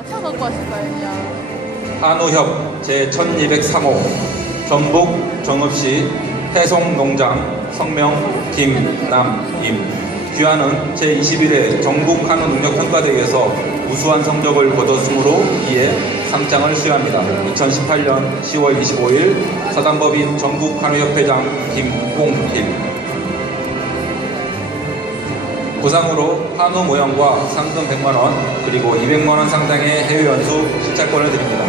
아, 차 갖고 왔을 거 아니야. 한우협 제1203호 전북 정읍시 해송농장 성명 김남임 귀하는 제21회 전국 한우 능력 평가대회에서 우수한 성적을 거뒀으므로 이에 상장을 수여합니다. 2018년 10월 25일 사단법인 전국 한우협회장 김홍필 보상으로 한우 모형과 상금 100만원 그리고 200만원 상당의 해외 연수 시찰권을 드립니다.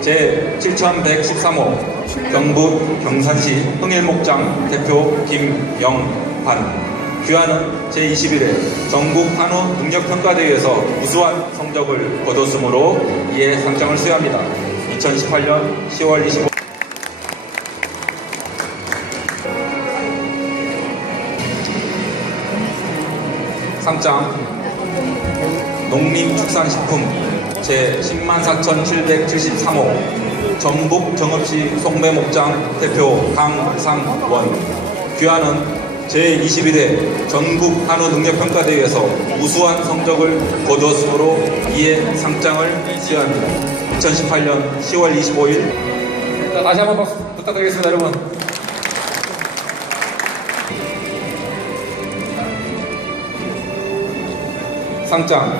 제 7113호 경북 경산시 흥일목장 대표 김영환 귀하는 제21회 전국 한우 능력평가대회에서 우수한 성적을 거뒀으므로 이에 상장을 수여합니다. 2018년 10월 25일 상장 농림축산식품 제 104,773호 전북 정읍시 송배목장 대표 강상원. 귀하는 제21회 전국 한우 능력평가대회에서 우수한 성적을 거두었으므로 이에 상장을 수여합니다. 2018년 10월 25일. 자, 다시 한번 부탁드리겠습니다 여러분 상장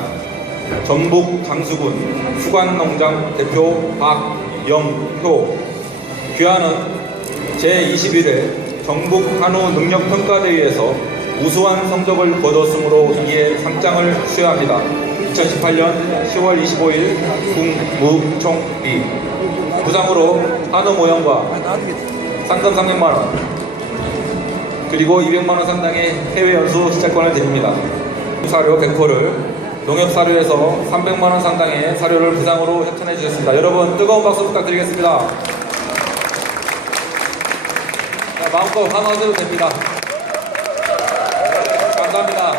전북 장수군 수관농장 대표 박영효 귀하는 제21회 전국 한우 능력평가대회에서 우수한 성적을 거뒀으므로 이에 상장을 수여합니다. 2018년 10월 25일 국무총리 부상으로 한우 모형과 상금 300만원 그리고 200만원 상당의 해외 연수 시찰권을 드립니다. 사료 100호를 농협사료에서 300만원 상당의 사료를 그 부상으로 협찬해 주셨습니다. 여러분 뜨거운 박수 부탁드리겠습니다. 자, 마음껏 환호하셔도 됩니다. 감사합니다.